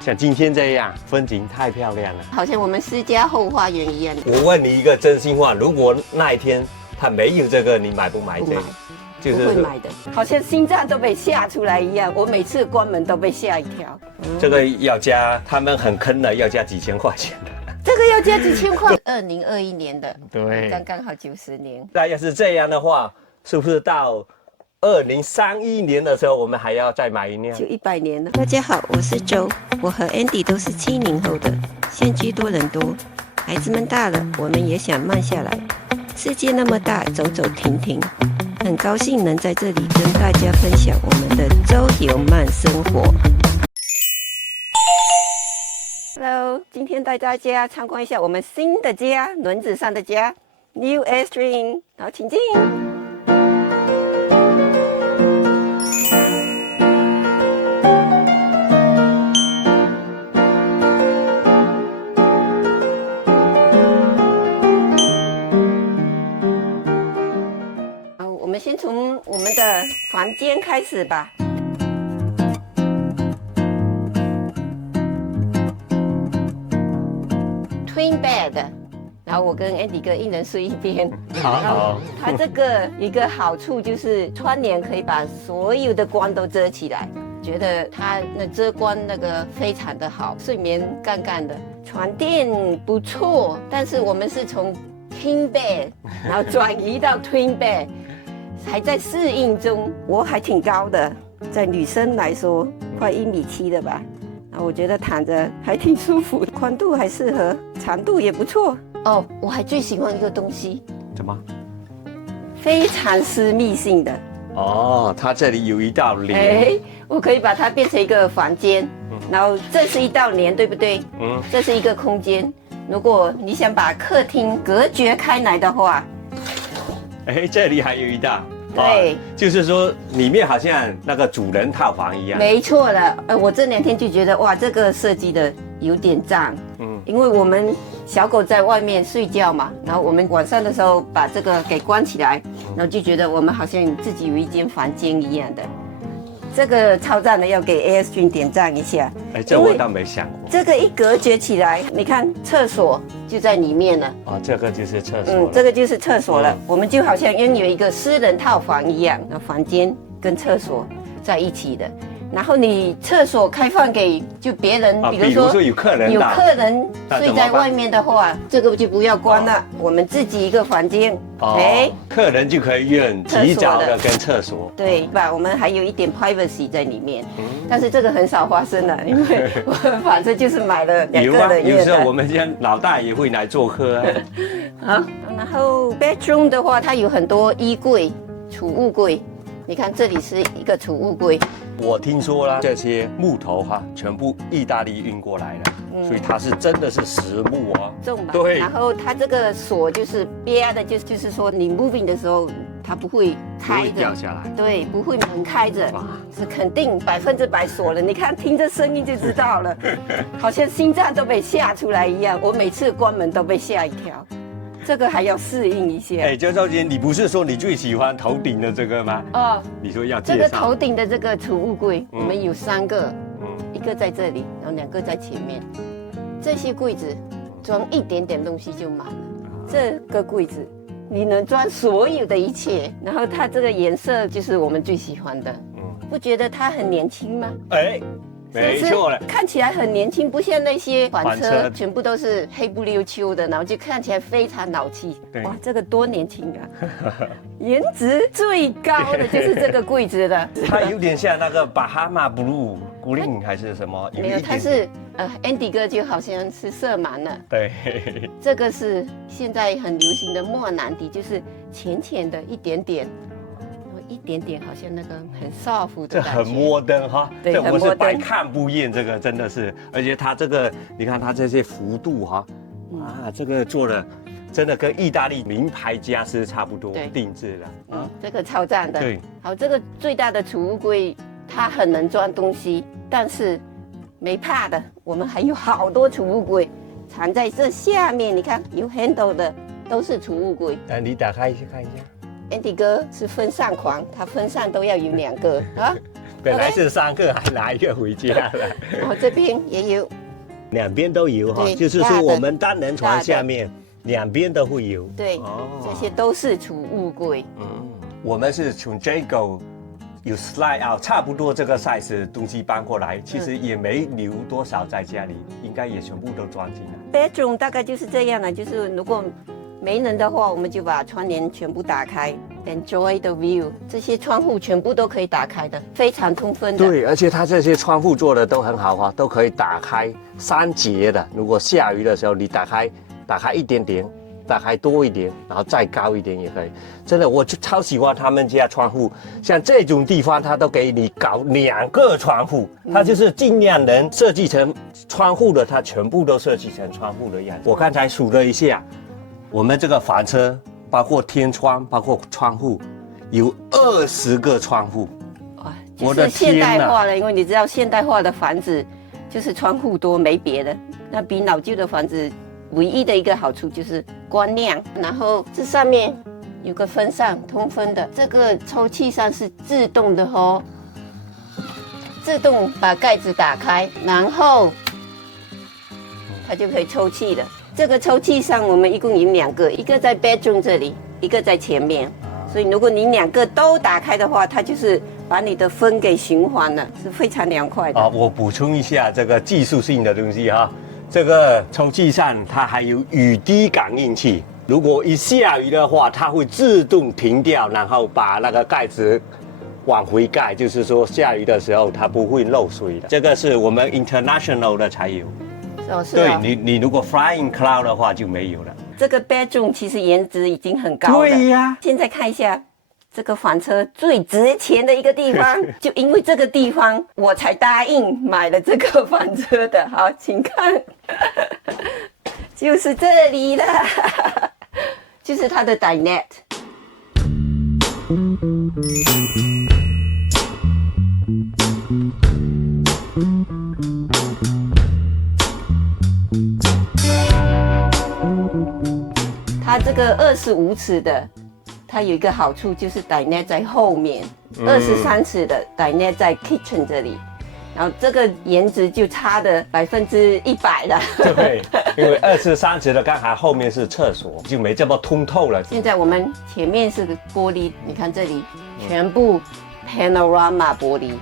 像今天这样，风景太漂亮了，好像我们私家后花园一样。我问你一个真心话，如果那一天他没有这个，你买不买这个？不会买的，好像心脏都被吓出来一样。我每次关门都被吓一跳。这个要加，他们很坑的，要加几千块钱的。这个要加几千块？2021年的，对，刚好90年。那要是这样的话，是不是到2031年的时候，我们还要再买一辆？就100年了。大家好，我是周，我和 Andy 都是70后的，现居多伦多。孩子们大了，我们也想慢下来。世界那么大，走走停停，很高兴能在这里跟大家分享我们的周游慢生活。Hello， 今天带大家参观一下我们新的家，轮子上的家 ，New Airstream， 然后请进。我们先从我们的房间开始吧。Twin bed， 然后我跟 Andy 哥一人睡一边。好。它这个一个好处就是窗帘可以把所有的光都遮起来，觉得它那遮光那个非常的好，睡眠干干的。床垫不错，但是我们是从 King bed， 然后转移到 Twin bed。还在适应中，我还挺高的，在女生来说快1.7米了吧。然后我觉得躺着还挺舒服，宽度还适合，长度也不错。哦，我还最喜欢一个东西，怎么？非常私密性的。哦，它这里有一道帘。哎，我可以把它变成一个房间，然后这是一道帘，对不对？嗯。这是一个空间。如果你想把客厅隔绝开来的话。哎，这里还有一道，对，就是说里面好像那个主人套房一样。没错了，我这2天就觉得哇，这个设计的有点脏，因为我们小狗在外面睡觉嘛，然后我们晚上的时候把这个给关起来，然后就觉得我们好像自己有一间房间一样的。这个超赞的，要给 Airstream 点赞一下。哎，这我倒没想过。这个一隔绝起来，你看厕所就在里面了。哦，这个就是厕所。这个就是厕所了。我们就好像拥有一个私人套房一样，那房间跟厕所在一起的。然后你厕所开放给就别人，比如说有客人睡在外面的话，这个就不要关了，我们自己一个房间。哎，客人就可以用洗澡的跟厕所。对吧？我们还有一点 privacy 在里面，但是这个很少发生了，因为我们反正就是买了2个人用的。有时候我们家老大也会来做客啊。好，然后 bedroom 的话，它有很多衣柜、储物柜。你看这里是一个储物柜。我听说啦，这些木头全部意大利运过来的，所以它是真的是实木哦，重吧？对。然后它这个锁就是憋的，就是说你 moving 的时候，它不会开着，掉下来。对，不会门开着，是肯定100%锁了。你看，听这声音就知道了，好像心脏都被吓出来一样。我每次关门都被吓一跳。这个还要适应一下。哎，周小姐，你不是说你最喜欢头顶的这个吗？哦，你说要介绍这个头顶的这个储物柜，我们有3个，一个在这里，然后2个在前面。这些柜子装一点点东西就满了。这个柜子你能装所有的一切，然后它这个颜色就是我们最喜欢的。不觉得它很年轻吗？哎。没错了，看起来很年轻，不像那些房车全部都是黑不溜秋的，然后就看起来非常老气。哇，这个多年轻啊！颜值最高的就是这个柜子了。它有点像那个巴哈马 blue green 还是什么？没有，它是Andy 哥就好像是色盲了。对，这个是现在很流行的莫兰迪，就是浅浅的一点点。一点点好像那个很soft的感觉，这很摩登哈，对，这我是百看不厌，这个真的是，而且它这个，你看它这些幅度哈，这个做的真的跟意大利名牌家私差不多，定制的，这个超赞的。对，好，这个最大的储物柜，它很能装东西，但是没怕的，我们还有好多储物柜藏在这下面，你看有 handle 的都是储物柜。你打开一下看一下。Andy 哥是分散狂，他分散都要有2个啊。本来是3个，还拿1个回家了。哦，这边也有，两边都有哈，就是说我们单人床下面两边都会有。对，这些都是储物柜。我们是从这个有 slide out， 差不多这个 size 的东西搬过来，其实也没留多少在家里，应该也全部都装进来。Bedroom 大概就是这样了，就是如果没人的话，我们就把窗帘全部打开 ，enjoy the view。这些窗户全部都可以打开的，非常通风的。对，而且它这些窗户做的都很好哈，都可以打开3节的。如果下雨的时候，你打开一点点，打开多一点，然后再高一点也可以。真的，我就超喜欢他们家窗户，像这种地方，它都给你搞2个窗户，它就是尽量能设计成窗户的，它全部都设计成窗户的样子。我刚才数了一下。我们这个房车包括天窗，包括窗户，有20个窗户。哇，就是现代化了，因为你知道现代化的房子就是窗户多，没别的。那比老旧的房子唯一的一个好处就是光亮，然后这上面有个风扇通风的，这个抽气扇是自动的哦，自动把盖子打开，然后它就可以抽气了。这个抽气扇我们一共有2个，一个在 bedroom 这里，一个在前面。所以如果你2个都打开的话，它就是把你的风给循环了，是非常凉快的。我补充一下这个技术性的东西哈，这个抽气扇它还有雨滴感应器，如果一下雨的话，它会自动停掉，然后把那个盖子往回盖，就是说下雨的时候它不会漏水的。这个是我们 international 的才有。对你如果 Flying Cloud 的话就没有了。这个 bedroom 其实颜值已经很高了。对呀。现在看一下这个房车最值钱的一个地方，就因为这个地方我才答应买了这个房车的。好，请看，就是这里了，就是它的 dinette。它这个25尺的，它有一个好处就是dinette在后面，23尺的dinette在 kitchen 这里，然后这个颜值就差的100%了。对，因为23尺的刚好后面是厕所，就没这么通透了。现在我们前面是个玻璃，你看这里全部 panorama 玻璃，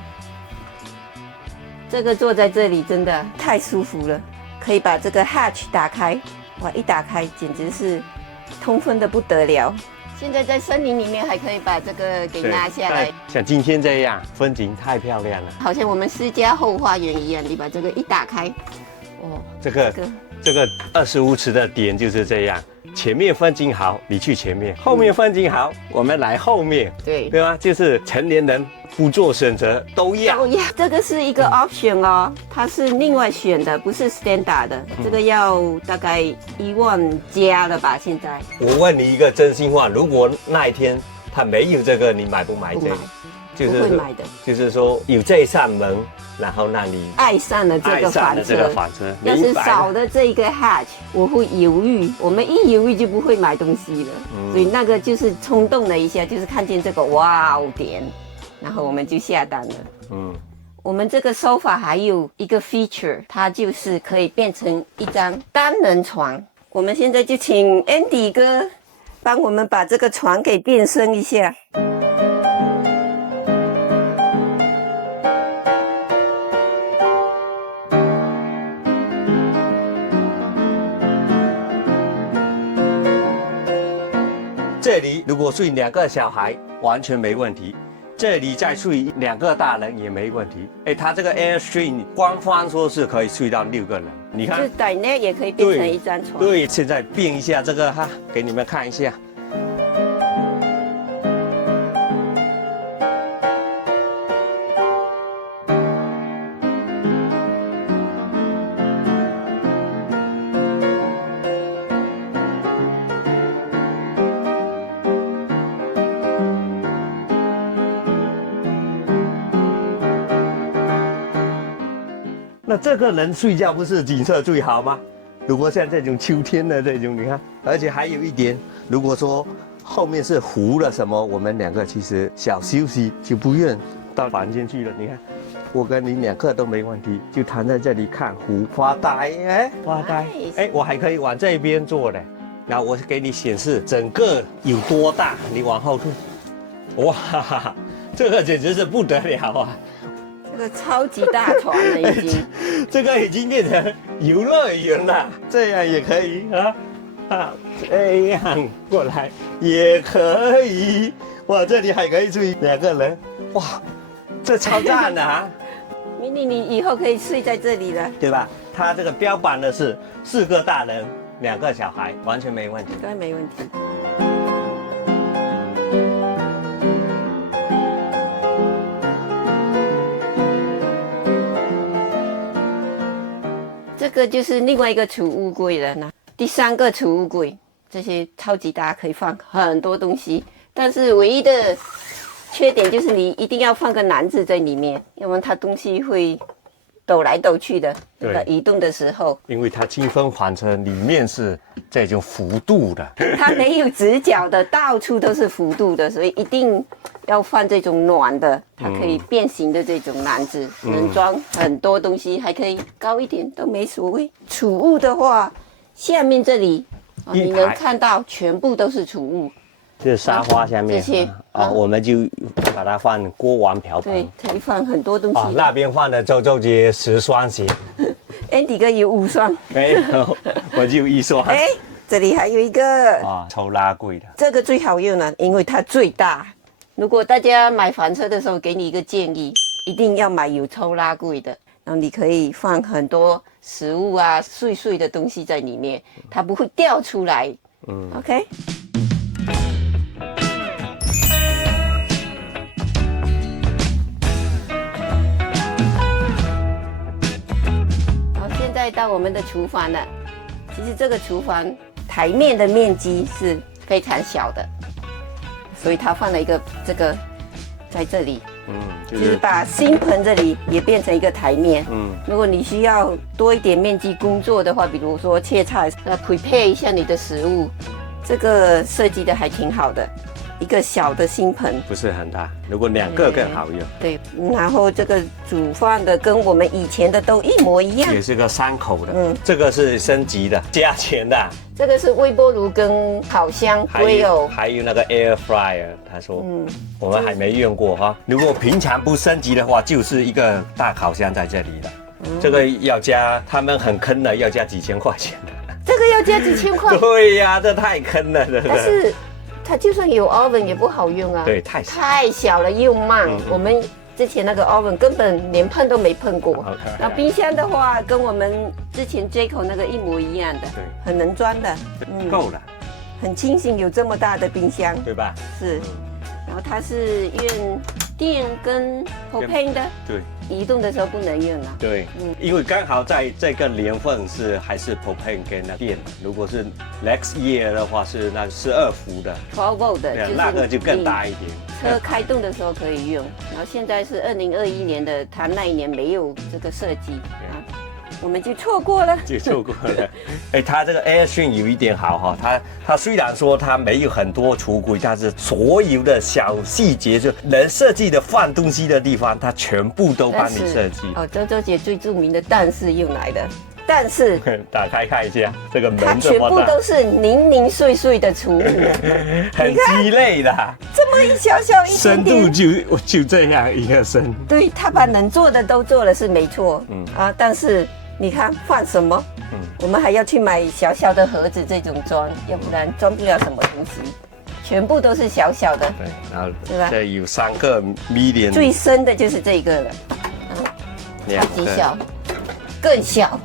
这个坐在这里真的太舒服了，可以把这个 hatch 打开，哇，一打开简直是通风的不得了。现在在森林里面还可以把这个给拿下来，像今天这样，风景太漂亮了，好像我们私家后花园一样。你把这个一打开，哦，这个25尺的点就是这样，前面风景好，你去前面；后面风景好，我们来后面。对，对吧？就是成年人不做选择都要。这个是一个 option 哦，它是另外选的，不是 standard 的。这个要大概1万加了吧？现在。我问你一个真心话，如果那一天他没有这个，你买不买这个？不会买的。就是说有这扇门，然后让你爱上了这个房车。要是少了这个 hatch， 我会犹豫。我们一犹豫就不会买东西了。所以那个就是冲动了一下，就是看见这个哇点，然后我们就下单了。我们这个 sofa 还有一个 feature， 它就是可以变成一张单人床。我们现在就请 Andy 哥帮我们把这个床给变身一下。这里如果睡2个小孩完全没问题，这里再睡2个大人也没问题。它这个 Airstream 官方说是可以睡到6个人，你看，就dinette也可以变成一张床。对，现在变一下这个哈，给你们看一下。那这个人睡觉不是景色最好吗？如果像这种秋天的这种，你看，而且还有一点，如果说后面是湖了什么，我们2个其实小休息就不用到房间去了。你看，我跟你2个都没问题，就躺在这里看湖发呆，发呆，我还可以往这边坐的。然后我给你显示整个有多大，你往后退，哇，这个简直是不得了啊！这个超级大船了已经，这个已经变成游乐园了，这样也可以这样过来也可以，哇，这里还可以睡2个人，哇，这超赞的啊！迷你，你以后可以睡在这里了，对吧？它这个标榜的是4个大人，2个小孩，完全没问题，对，没问题。这个就是另外一个储物柜了呢。第3个储物柜，这些超级大，可以放很多东西。但是唯一的缺点就是你一定要放个篮子在里面，要不然它东西会抖来抖去的。对，移动的时候，因为它清风房车里面是这种幅度的，它没有直角的，到处都是幅度的，所以一定要放这种暖的，它可以变形的这种篮子，能装很多东西，还可以高一点都没所谓。储物的话，下面这里你能看到全部都是储物。这沙发下面这些我们就把它放锅碗瓢盆，对，可以放很多东西。那边放的周姐10双鞋，Andy 哥有5双，没有，我就1双。这里还有一个抽拉柜的，这个最好用了，因为它最大。如果大家买房车的时候，给你一个建议，一定要买有抽拉柜的，然后你可以放很多食物啊、碎的东西在里面，它不会掉出来。OK。好，现在到我们的厨房了。其实这个厨房台面的面积是非常小的。所以它放了一个这个在这里，就是把新盆这里也变成一个台面。如果你需要多一点面积工作的话，比如说切菜，prepare 一下你的食物，这个设计的还挺好的。一个小的新盆，不是很大，如果2个更好用。对，然后这个煮饭的跟我们以前的都一模一样，也是个3口的。这个是升级的，加钱的。这个是微波炉跟烤箱都有，还有那个 Air Fryer。他说，我们还没用过哈。如果平常不升级的话，就是一个大烤箱在这里的。这个要加，他们很坑的，要加几千块钱的。这个要加几千块？对呀，这太坑了，对不对？但是它就算有 oven 也不好用啊，对，太小了，又慢。我们之前那个 oven 根本连碰都没碰过。那冰箱的话，跟我们之前 Jayco 那个一模一样的，对，很能装的，够了，很庆幸有这么大的冰箱，对吧？是，然后它是用电跟 propane 的，对，移动的时候不能用啊。对，因为刚好在这个年份还是 propane 跟那电，如果是 next year 的话是那12伏的，12 volt 的，对，那个就更大一点。车开动的时候可以用，然后现在是2021年的，它那一年没有这个设计啊。我们就错过了，它这个 Airstream 有一点好哈，它虽然说它没有很多橱柜，但是所有的小细节就能设计的放东西的地方，它全部都帮你设计。周姐最著名的但是又来了，但是打开看一下这个门，它全部都是零碎的储物，很鸡肋的，这么一小小一点点，深度就这样一个深。对，它把能做的都做了是没错，但是。你看放什么？我们还要去买小小的盒子这种装，要不然装不了什么东西。全部都是小小的，对，然后这有3个 medium， 最深的就是这个了，超级小，更小。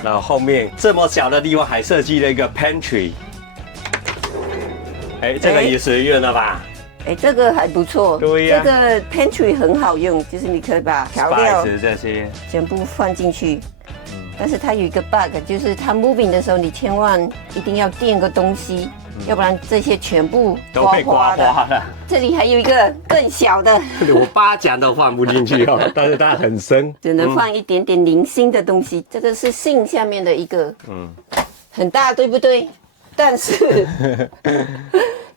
然后后面这么小的地方还设计了一个 pantry， 这个也实用了吧？这个还不错，对呀，这个 pantry 很好用，就是你可以把调料这些全部放进去。但是它有一个 bug， 就是它 moving 的时候，你千万一定要垫个东西，要不然这些全部都被刮花了。这里还有一个更小的，我8讲都放不进去但是它很深，只能放一点点零星的东西。这个是sink下面的一个，很大，对不对？但是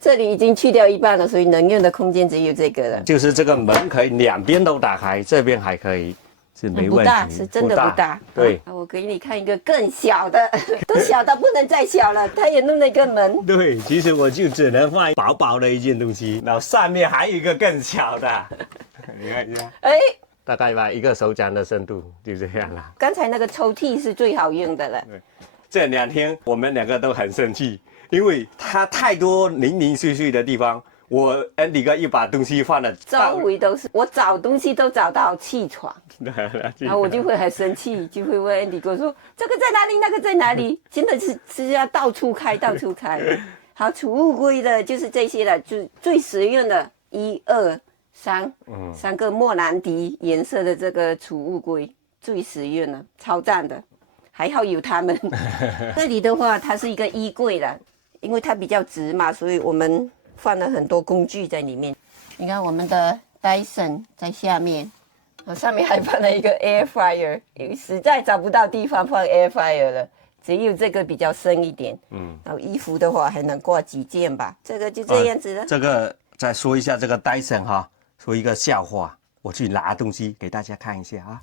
这里已经去掉一半了，所以能用的空间只有这个了。就是这个门可以两边都打开，这边还可以，是没问题。不大，是真的不大。对，我给你看一个更小的，都小到不能再小了。他也弄了一个门。对，其实我就只能放薄薄的一件东西，然后上面还有一个更小的，你看一下，大概吧，一个手掌的深度，就这样了。刚才那个抽屉是最好用的了。对，这2天我们2个都很生气，因为它太多零零碎碎的地方。我 Andy 哥又把东西放了，周围都是，我找东西都找到气喘，然后我就会很生气，就会问 Andy 哥说这个在哪里，那个在哪里，真的是要到处开，到处开。好，储物柜的就是这些了，就最实用的1、2、3个莫兰迪颜色的这个储物柜最实用了，超赞的，还好有他们。这里的话，它是一个衣柜了，因为它比较直嘛，所以我们放了很多工具在里面。你看我们的 Dyson 在下面，上面还放了一个 Air Fryer， 因为实在找不到地方放 Air Fryer 了，只有这个比较深一点。然后衣服的话还能挂几件吧，这个就这样子了。这个再说一下这个 Dyson 哈，说一个笑话，我去拿东西给大家看一下啊。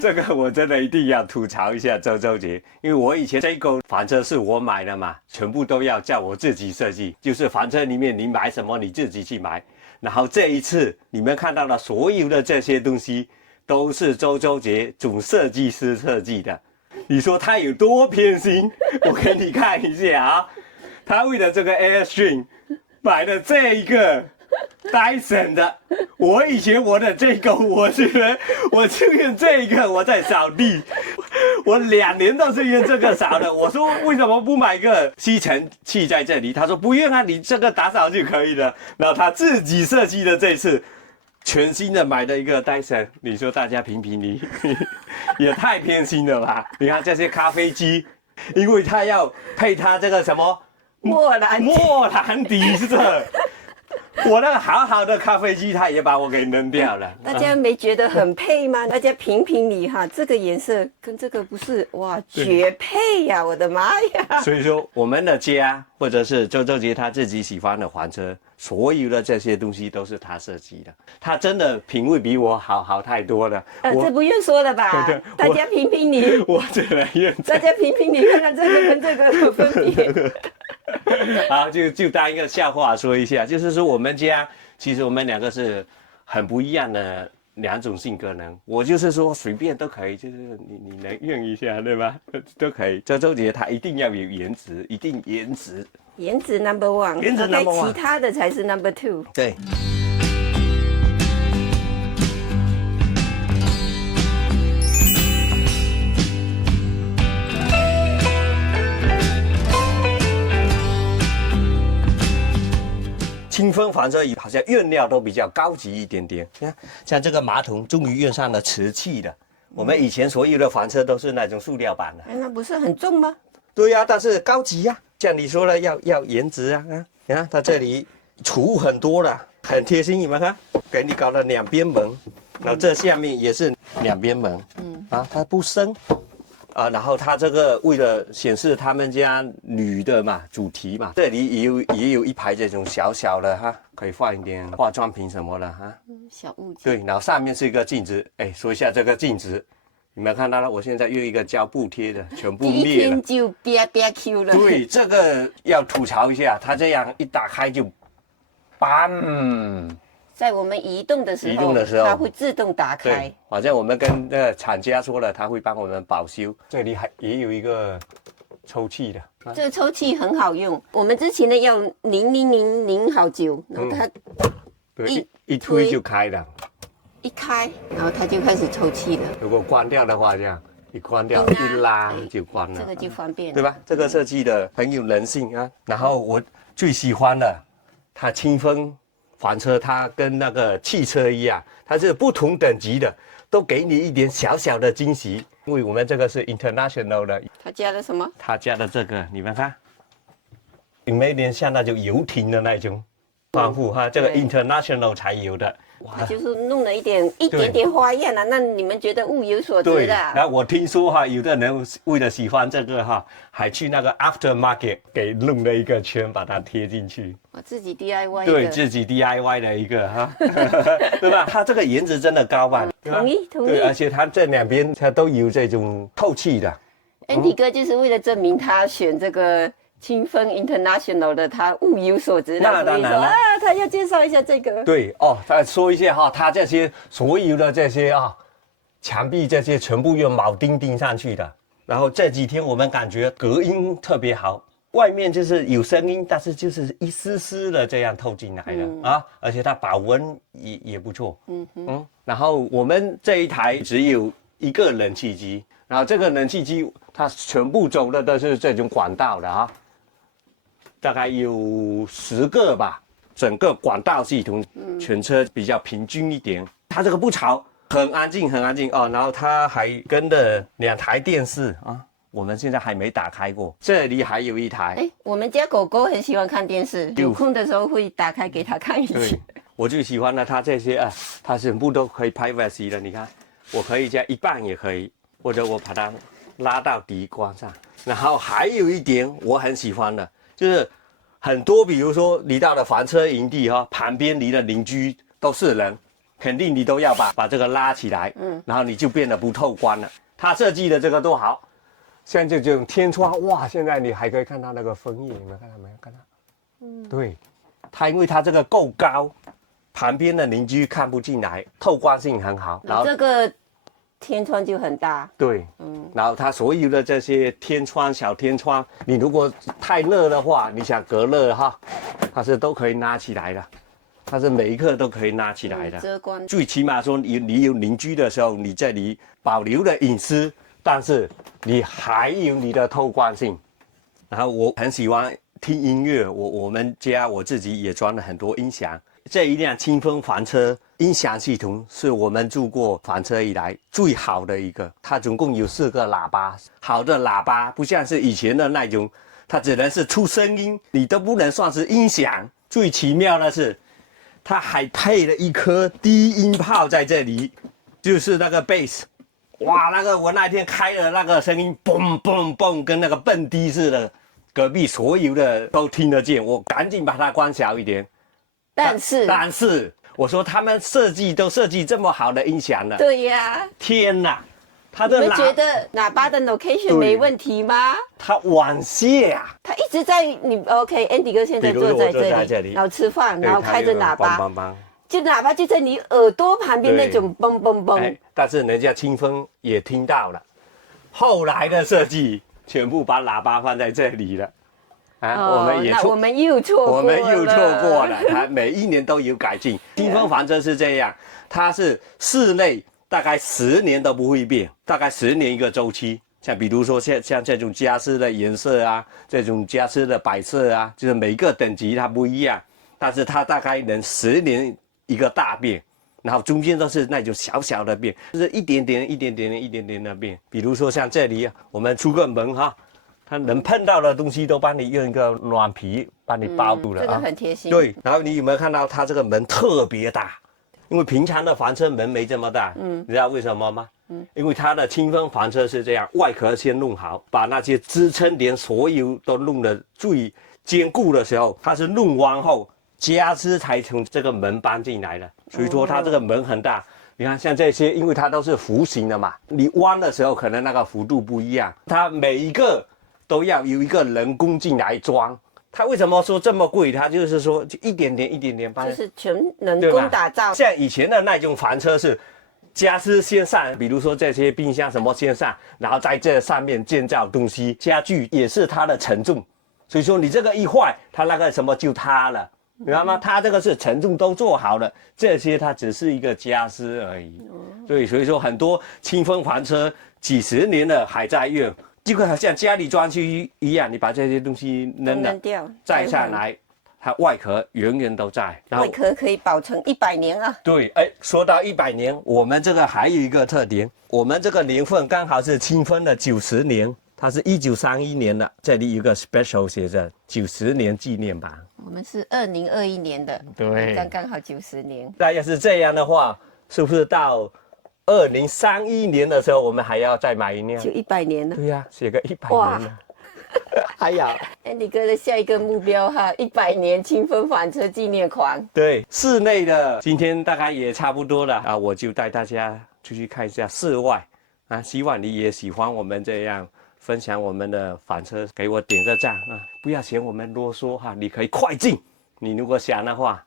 这个我真的一定要吐槽一下周杰，因为我以前这个房车是我买的嘛，全部都要叫我自己设计，就是房车里面你买什么你自己去买。然后这一次你们看到的所有的这些东西都是周杰总设计师设计的，你说他有多偏心？我给你看一下啊，他为了这个 Airstream 买了这一个 Dyson 的，我以前我的这个我就用这个我在扫地，我2年都是用这个扫的。我说为什么不买个吸尘器在这里？他说不用啊，你这个打扫就可以了。然后他自己设计的这次全新的买的一个 Dyson， 你说大家评评理，也太偏心了吧？你看这些咖啡机，因为他要配他这个什么莫兰迪色。我那个好好的咖啡机，他也把我给扔掉了。大家没觉得很配吗？大家评评理哈，这个颜色跟这个不是哇绝配呀！我的妈呀！所以说，我们的家或者是周杰他自己喜欢的房车，所有的这些东西都是他设计的。他真的品味比我好太多了。这不用说了吧？大家评评理，我只能用。大家评评理，看看这个跟这个有分别。好，就当一个笑话说一下，就是说我们家其实我们2个是很不一样的2种性格人。我就是说随便都可以，就是你能用一下对吧？都可以。周杰他一定要有颜值，一定颜值。颜值 number one， 颜值 number one， 其他的才是 number two。对。清风房车好像用料都比较高级一点点，你看，像这个马桶终于用上了瓷器的。我们以前所有的房车都是那种塑料板的。那不是很重吗？对呀，但是高级呀。像你说了要颜值啊，你看它这里储物很多了，很贴心。你们看，给你搞了2边门，然后这下面也是2边门，它不深。然后它这个为了显示他们家女的嘛主题嘛，这里也有一排这种小小的哈，可以放一点化妆品什么的哈，小物件。对，然后上面是一个镜子，说一下这个镜子，你们看到了？我现在用一个胶布贴的，全部灭了。第一天就憋 Q 了。对，这个要吐槽一下，它这样一打开就，bam。在我们移动的时候，它会自动打开。反正我们跟那个厂家说了，他会帮我们保修。这里也有一个抽气的，这个抽气很好用。我们之前呢要0000好久，然后它一推就开了，一开，然后它就开始抽气了。如果关掉的话，这样一关掉一拉就关了，这个就方便，对吧？这个设计的很有人性啊。然后我最喜欢的，它清风房车它跟那个汽车一样，它是不同等级的，都给你一点小小的惊喜。因为我们这个是 International 的，它加了什么？它加的这个，你们看，有没有点像那种游艇的那种防护哈？这个 International 才有的。它就是弄了一点点花样啊，那你们觉得物有所值对，的。然后我听说哈，有的人为了喜欢这个哈，还去那个 aftermarket 给弄了一个圈，把它贴进去。我自己 DIY 对，自己 DIY 的一个哈，对吧？它这个颜值真的高吧？同意。对，而且它这两边它都有这种透气的。Andy 哥就是为了证明他选这个清风 International 的，他物有所值。那当然了啊，他要介绍一下这个。对哦，再说一下哈，它这些所有的这些啊，墙壁这些全部用铆钉钉上去的。然后这几天我们感觉隔音特别好，外面就是有声音，但是就是一丝丝的这样透进来的啊，而且它保温也不错。然后我们这一台只有一个冷气机。然后这个冷气机它全部走的都是这种管道的啊，大概有10个吧，整个管道系统，全车比较平均一点。它这个不吵，很安静很安静哦。然后它还跟了2台电视啊，我们现在还没打开过。这里还有一台，哎，我们家狗狗很喜欢看电视，有空的时候会打开给它看一下。我最喜欢的它这些啊，它全部都可以 privacy 的，你看，我可以加一半也可以。或者我把它拉到底关上，然后还有一点我很喜欢的，就是很多，比如说你到了房车营地哈，旁边你的邻居都是人，肯定你都要把这个拉起来，然后你就变得不透光了。它设计的这个都好，像这种天窗，哇，现在你还可以看到那个枫叶，有没有看到？没有看到？对，它因为它这个够高，旁边的邻居看不进来，透光性很好。然后这个天窗就很大，对，然后它所有的这些天窗、小天窗，你如果太热的话，你想隔热哈，它是都可以拉起来的，它是每一个都可以拉起来的，遮光。最起码说你有邻居的时候，你这里保留了隐私，但是你还有你的透光性。然后我很喜欢听音乐，我们家我自己也装了很多音响。这一辆清风房车音响系统是我们住过房车以来最好的一个，它总共有4个喇叭，好的喇叭不像是以前的那种，它只能是出声音，你都不能算是音响。最奇妙的是，它还配了一颗低音炮在这里，就是那个 bass， 哇，那个我那天开了那个声音，嘣嘣嘣，跟那个蹦迪似的，隔壁所有的都听得见，我赶紧把它关小一点。但是我说他们设计这么好的音响了，对呀，天哪，他的你们觉得喇叭的 location 没问题吗？他往下，他一直在你 OK，Andy 哥现在坐在这里，然后吃饭，然后开着喇叭，就喇叭就在你耳朵旁边那种嘣嘣嘣。但是人家清风也听到了，后来的设计全部把喇叭放在这里了。我们又错过了，它每一年都有改进。清风房车是这样，它是室内大概10年都不会变，大概10年一个周期。像比如说像这种家私的颜色啊，这种家私的摆设啊，就是每个等级它不一样，但是它大概能10年一个大变，然后中间都是那种小小的变，就是一点点的变。比如说像这里我们出个门哈。它能碰到的东西都帮你用一个暖皮帮你包住了，这个很贴心。对，然后你有没有看到它这个门特别大？因为平常的房车门没这么大，你知道为什么吗？因为它的清风房车是这样，外壳先弄好，把那些支撑点所有都弄得最坚固的时候，它是弄完后加支才从这个门搬进来的，所以说它这个门很大。你看，像这些，因为它都是弧形的嘛，你弯的时候可能那个幅度不一样，它每一个都要有一个人工进来装。它为什么说这么贵？它就是说就一点点搬，就是全人工打造。像以前的那种房车是家私先上，比如说这些冰箱什么先上，然后在这上面建造东西，家具也是它的承重。所以说你这个一坏，它那个什么就塌了，明白吗？它这个是承重都做好了，这些它只是一个家私而已。对，所以说很多清风房车几十年了还在用。就好像家里装修一样，你把这些东西扔了，再上来，它外壳永远都在。外壳可以保存100年啊！对，说到100年，我们这个还有一个特点，我们这个年份刚好是清风的90年，它是1931年的，这里有个 special 写着90年纪念版。我们是2021年的，对，刚刚好90年。那要是这样的话，是不是到2031年的时候，我们还要再买一辆？就100年了。对呀、写个100年了。还有 Andy 哥的下一个目标哈，100年清风房车纪念款。对，室内的今天大概也差不多了啊，我就带大家出去看一下室外啊，希望你也喜欢我们这样分享我们的房车，给我点个赞啊，不要嫌我们啰嗦哈，你可以快进。你如果想的话，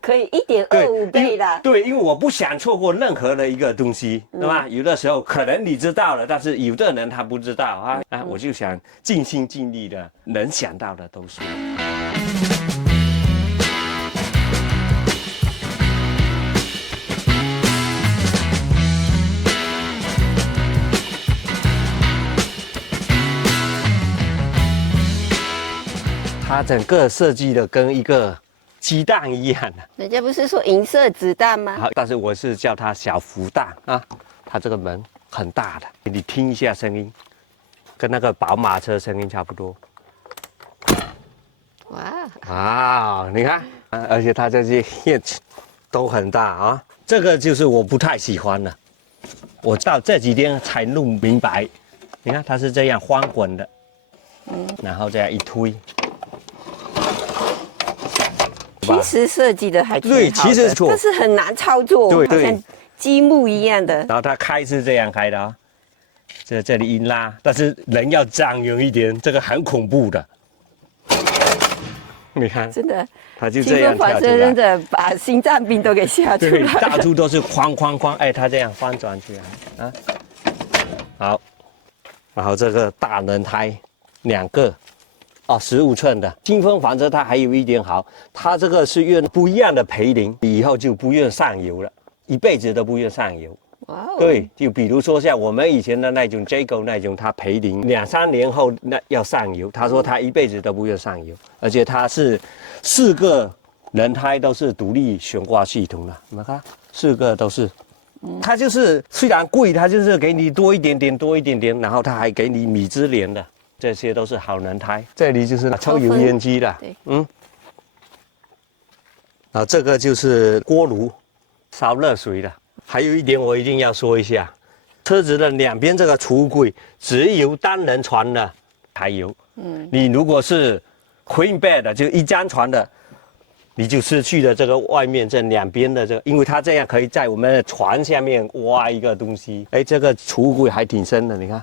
可以1.25倍的。对，因为我不想错过任何的一个东西，对吧？有的时候可能你知道了，但是有的人他不知道啊。我就想尽心尽力的，能想到的都说。它整个设计的跟一个鸡蛋一样的，人家不是说银色子弹吗？好，但是我是叫它小福蛋啊。它这个门很大的，你听一下声音，跟那个宝马车声音差不多。哇，你看，而且它这些 hitch 都很大啊。这个就是我不太喜欢的，我到这几天才弄明白。你看它是这样翻滚的，然后这样一推。其实设计的还挺好的，对，其实错，但是很难操作，对好像积木一样的。然后它开是这样开的啊，这里一拉，但是人要张扬一点，这个很恐怖的。你看，真的，它就这样跳出来，真的把心脏病都给吓出来了。到处都是哐哐哐，哎，它这样翻转起来啊，好，然后这个大轮胎2个。哦，15寸的清风房车，它还有一点好，它这个是用不一样的培林，以后就不用上油了，一辈子都不用上油。哇哦！对，就比如说像我们以前的那种 Jago 那种，它培林2、3年后那要上油，他说他一辈子都不用上油，而且它是4个轮胎都是独立悬挂系统的，你们看4个都是。它就是虽然贵，它就是给你多一点点，然后它还给你米芝莲的。这些都是好轮胎，这里就是抽油烟机的，啊，这个就是锅炉，烧热水的。还有一点我一定要说一下，车子的两边这个橱柜只有单人床的才有，你如果是 Queen Bed 的，就一张床的，你就失去了这个外面这两边的这个，因为它这样可以在我们的床下面挖一个东西。哎，这个橱柜还挺深的，你看。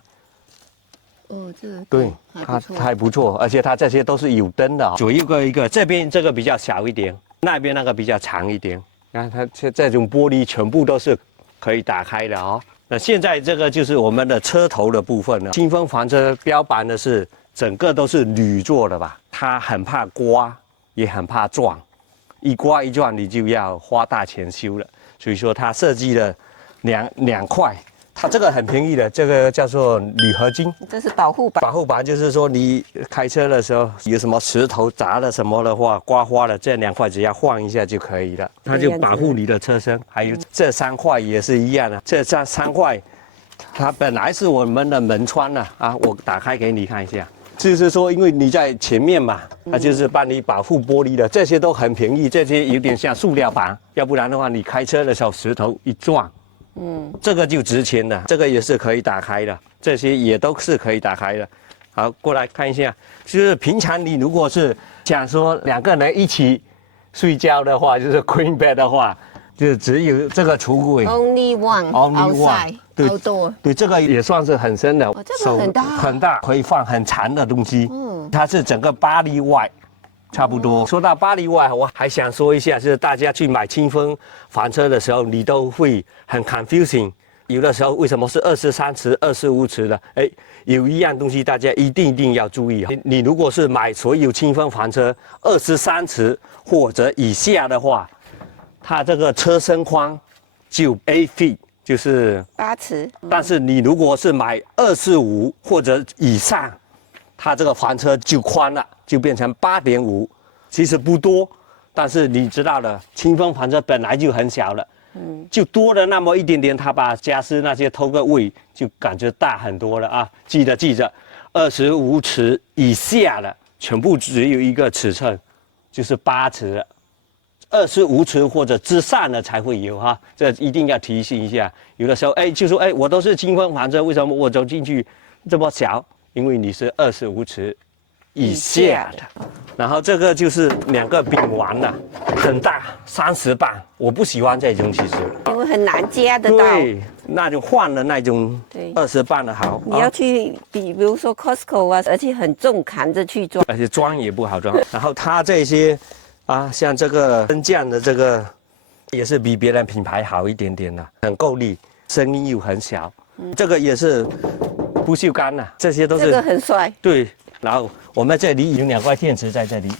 哦，这个对，它还不错，而且它这些都是有灯的，左右各一个，这边这个比较小一点，那边那个比较长一点。看它这种玻璃全部都是可以打开的哦。那现在这个就是我们的车头的部分了。清风房车标榜的是整个都是铝做的吧，它很怕刮，也很怕撞，一刮一撞你就要花大钱修了。所以说它设计了两块。它这个很便宜的，这个叫做铝合金，这是保护板。保护板就是说你开车的时候有什么石头砸了什么的话，刮花了，这2块只要换一下就可以了，它就保护你的车身。还有这3块也是一样的，这3块它本来是我们的门窗了啊，我打开给你看一下。就是说，因为你在前面嘛，它就是帮你保护玻璃的，这些都很便宜，这些有点像塑料板，要不然的话你开车的时候石头一撞。这个就值钱了，这个也是可以打开的，这些也都是可以打开的。好，过来看一下，就是平常你如果是想说2个人一起睡觉的话，就是 Queen Bed 的话，就只有这个橱柜 Only one outside outdoor。对，这个也算是很深的，这个很大，很大，可以放很长的东西。它是整个8里外。差不多。说到8里外，我还想说一下，就是大家去买清风房车的时候，你都会很 confusing。有的时候为什么是23尺、25尺的？哎，有一样东西大家一定要注意。你如果是买所有清风房车23尺或者以下的话，它这个车身宽就 8 feet， 就是8尺。但是你如果是买25或者以上，它这个房车就宽了，就变成8.5，其实不多，但是你知道了，清风房车本来就很小了，就多了那么一点点，它把家私那些偷个位，就感觉大很多了啊！记着，25尺以下的全部只有一个尺寸，就是8尺了。25尺或者之上的才会有哈，这一定要提醒一下。有的时候就说我都是清风房车，为什么我走进去这么小？因为你是25尺以下的。然后这个就是2个饼丸了，很大，30磅。我不喜欢这种，其实因为很难夹得到。对，那种换的那种20磅的好。你要去比如说 Costco 啊，而且很重，扛着去装，而且装也不好装。然后它这些像这个升降的这个，也是比别人品牌好一点点的，很够力，声音又很小。这个也是不锈钢的，这些都是。这个很帅。对。然后我们这里有2块电池在这里，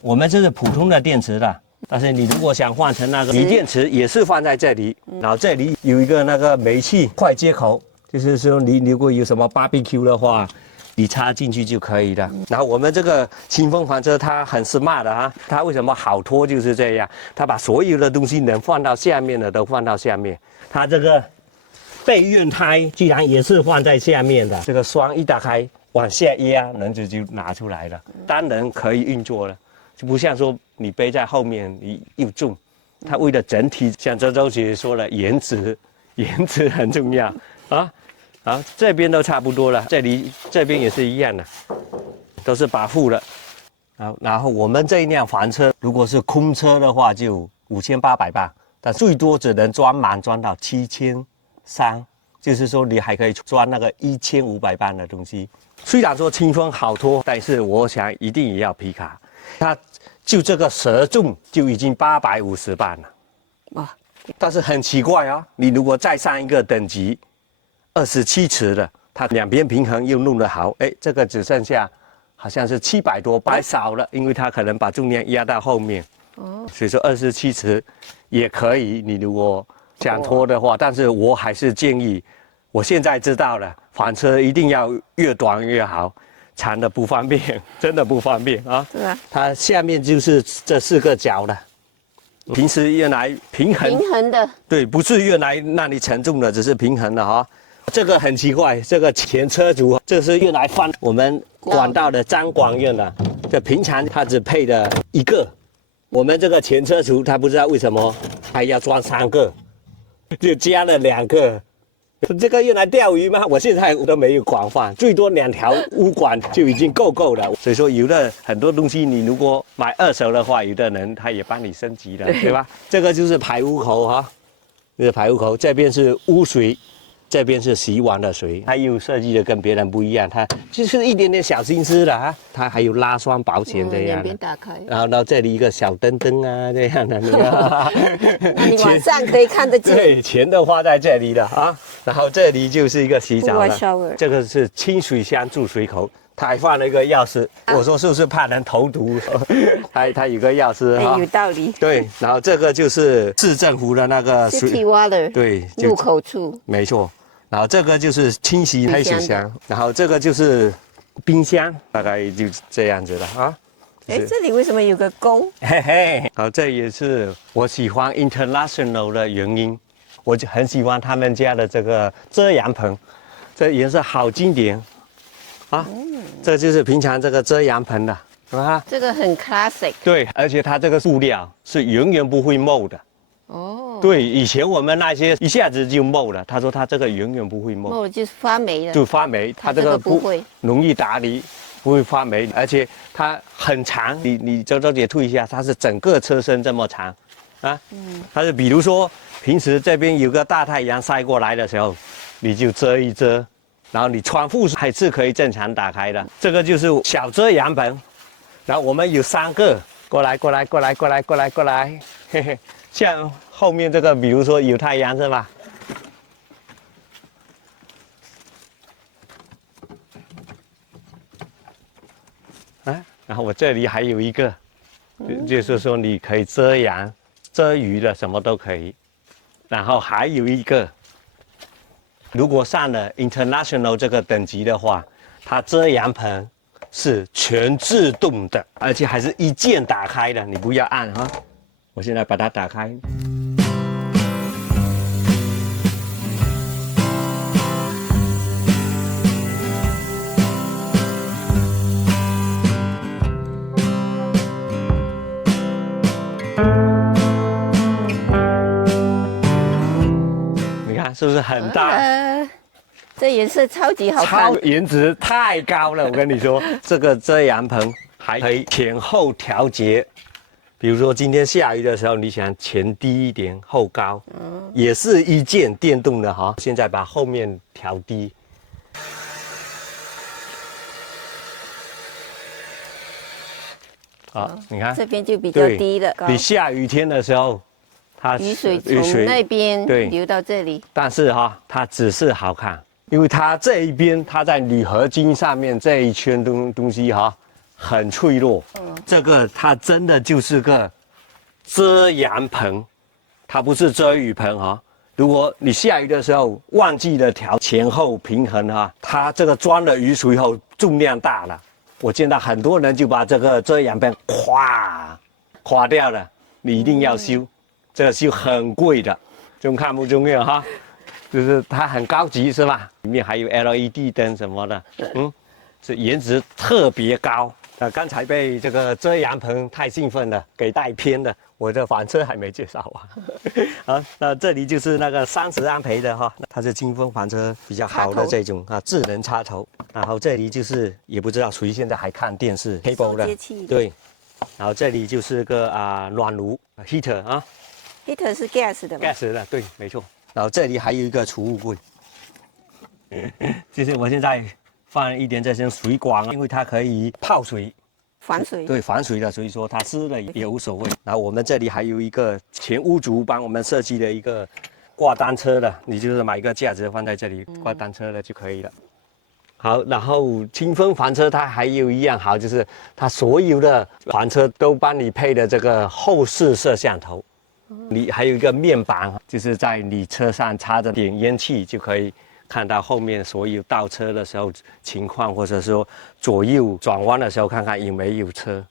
我们这是普通的电池的，但是你如果想换成那个锂电池，也是放在这里。然后这里有一个那个煤气快接口，就是说你如果有什么 BBQ 的话，你插进去就可以了。然后我们这个清风房车它很 smart 的它为什么好拖就是这样，它把所有的东西能放到下面的都放到下面，它这个备孕胎居然也是放在下面的，这个栓一打开。往下压，轮子就拿出来了，单人可以运作了，就不像说你背在后面你又重。它为了整体，像周姐说了，颜值很重要啊。好，这边都差不多了，这边也是一样的，都是把付了。然后我们这一辆房车，如果是空车的话，就5800磅，但最多只能装满装到7300，就是说你还可以装那个1500磅的东西。虽然说清风好拖，但是我想一定也要皮卡。它就这个蛇重就已经850磅了，哇！但是很奇怪你如果再上一个等级，27尺的，它2边平衡又弄得好，这个只剩下好像是700多，白少了，因为它可能把重量压到后面。所以说27尺也可以，你如果想拖的话，但是我还是建议。我现在知道了，房车一定要越短越好，长的不方便，真的不方便啊。是啊，它下面就是这4个角了，平时用来平衡的。对，不是用来让你承重的，只是平衡的这个很奇怪，这个前车主这是用来放我们管道的张管用的，这平常它只配的1个，我们这个前车主他不知道为什么还要装3个，就加了2个。这个用来钓鱼吗？我现在都没有管放，最多2条污管就已经够了。所以说，有的很多东西你如果买2手的话，有的人他也帮你升级了，对吧？这个就是排污口这是排污口，这边是污水，这边是洗碗的水。它又设计的跟别人不一样，它就是一点点小心思的它还有拉栓保险这样的。两边打开，然后到这里一个小灯这样的，那你晚上可以看得见。对，钱都花在这里了然后这里就是一个洗澡了，这个是清水箱注水口，他还放了一个钥匙。我说是不是怕人投毒？他有个钥匙有道理。对，然后这个就是市政府的那个水 water 对入口处，没错。然后这个就是清洗黑水箱，然后这个就是冰箱，大概就这样子了这里为什么有个钩？好，这也是我喜欢 International 的原因。我就很喜欢他们家的这个遮阳棚，这颜色好经典这就是平常这个遮阳棚的，是吧？这个很 classic。对，而且它这个布料是永远不会漏的。对，以前我们那些一下子就漏了，他说他这个永远不会漏。漏就是发霉了。就发霉，它这个不会，容易打理，不会发霉，而且它很长。你周姐推一下，它是整个车身这么长它是比如说。平时这边有个大太阳晒过来的时候，你就遮一遮，然后你窗户还是可以正常打开的。这个就是小遮阳棚，然后我们有3个，过来，嘿嘿。像后面这个，比如说有太阳是吧？然后我这里还有一个，就是说你可以遮阳、遮雨的，什么都可以。然后还有一个，如果上了 International 这个等级的话，它遮阳棚是全自动的，而且还是一键打开的，你不要按我现在把它打开。是不是很大？这颜色超级好看，颜值太高了，我跟你说，这个遮阳棚还可以前后调节。比如说今天下雨的时候，你想前低一点，后高，也是一键电动的哈。现在把后面调低。好，你看这边就比较低了。你下雨天的时候，它雨水从那边流到这里，但是哈，它只是好看，因为它这一边它在铝合金上面这一圈东西哈，很脆弱。这个它真的就是个遮阳棚，它不是遮雨棚哈。如果你下雨的时候忘记了调前后平衡哈，它这个装了雨水后重量大了。我见到很多人就把这个遮阳棚垮掉了，你一定要修，这个修很贵的，中看不中用哈，就是它很高级是吧？里面还有 LED 灯什么的，是颜值特别高。刚才被这个遮阳棚太兴奋了，给带偏了，我的房车还没介绍完。好，那这里就是那个30安培的哈，它是清风房车比较好的这种智能插头。然后这里就是也不知道谁现在还看电视 cable 的，对。然后这里就是个暖炉 heater 啊 ，heater 是 gas 的吗 ？gas 的，对，没错。然后这里还有一个储物柜，就是我现在放一点这些水管，因为它可以泡水。防水，对，防水的，所以说它湿了也无所谓。然后我们这里还有一个前屋主帮我们设计的一个挂单车的，你就是买一个架子放在这里挂单车的就可以了。好，然后清风房车它还有一样好，就是它所有的房车都帮你配的这个后视摄像头，你还有一个面板，就是在你车上插着点烟器就可以看到后面所有倒车的时候情况，或者说左右转弯的时候看看有没有车。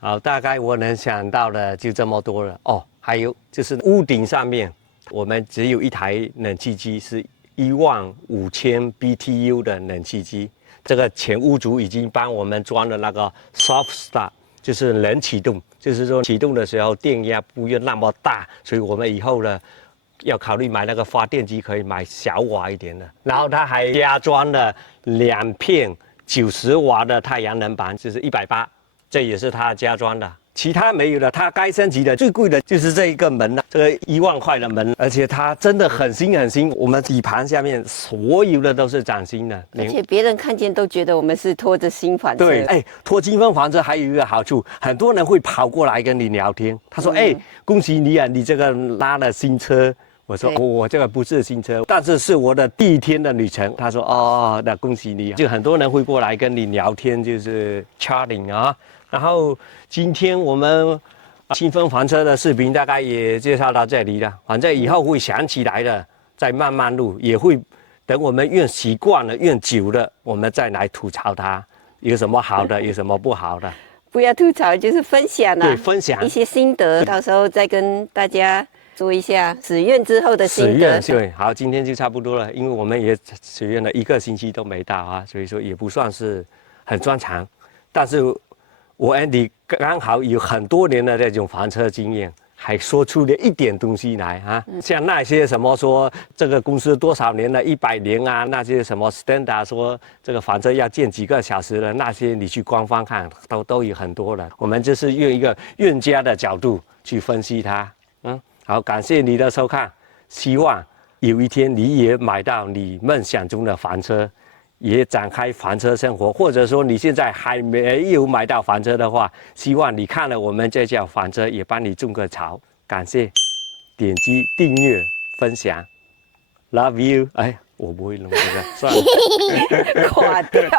好，大概我能想到的就这么多了哦。还有就是屋顶上面，我们只有一台冷气机，是15000 BTU 的冷气机。这个前屋主已经帮我们装了那个 soft start， 就是冷启动，就是说启动的时候电压不用那么大，所以我们以后呢要考虑买那个发电机，可以买小瓦一点的。然后它还加装了2片90瓦的太阳能板，就是180，这也是它加装的。其他没有了，它该升级的最贵的就是这一个门了，这个1万块的门，而且它真的很新很新。我们底盘下面所有的都是崭新的，而且别人看见都觉得我们是拖着新房车。对，哎，拖清风房车还有一个好处，很多人会跑过来跟你聊天，他说：“哎，恭喜你啊，你这个拉了新车。”我说我这个不是新车，但是是我的第1天的旅程。他说哦，那恭喜你。就很多人会过来跟你聊天，就是 chatting 啊。然后今天我们清风房车的视频大概也介绍到这里了，反正以后会想起来的，再慢慢录，也会等我们用习惯了、用久了，我们再来吐槽它有什么好的，有什么不好的。不要吐槽，就是分享啊，对，分享一些心得，到时候再跟大家说一下使用之后的心得。对，好，今天就差不多了，因为我们也使用了1个星期都没到啊，所以说也不算是很专长。但是我 Andy 刚好有很多年的这种房车经验，还说出了一点东西来啊，像那些什么说这个公司多少年了，100年啊，那些什么 standard 说这个房车要建几个小时了，那些你去官方看都有很多了。我们就是用一个用家的角度去分析它。好，感谢你的收看，希望有一天你也买到你梦想中的房车，也展开房车生活，或者说你现在还没有买到房车的话，希望你看了我们这架房车也帮你种个草。感谢，点击订阅分享 ，Love you。哎，我不会弄这个，算了，垮掉。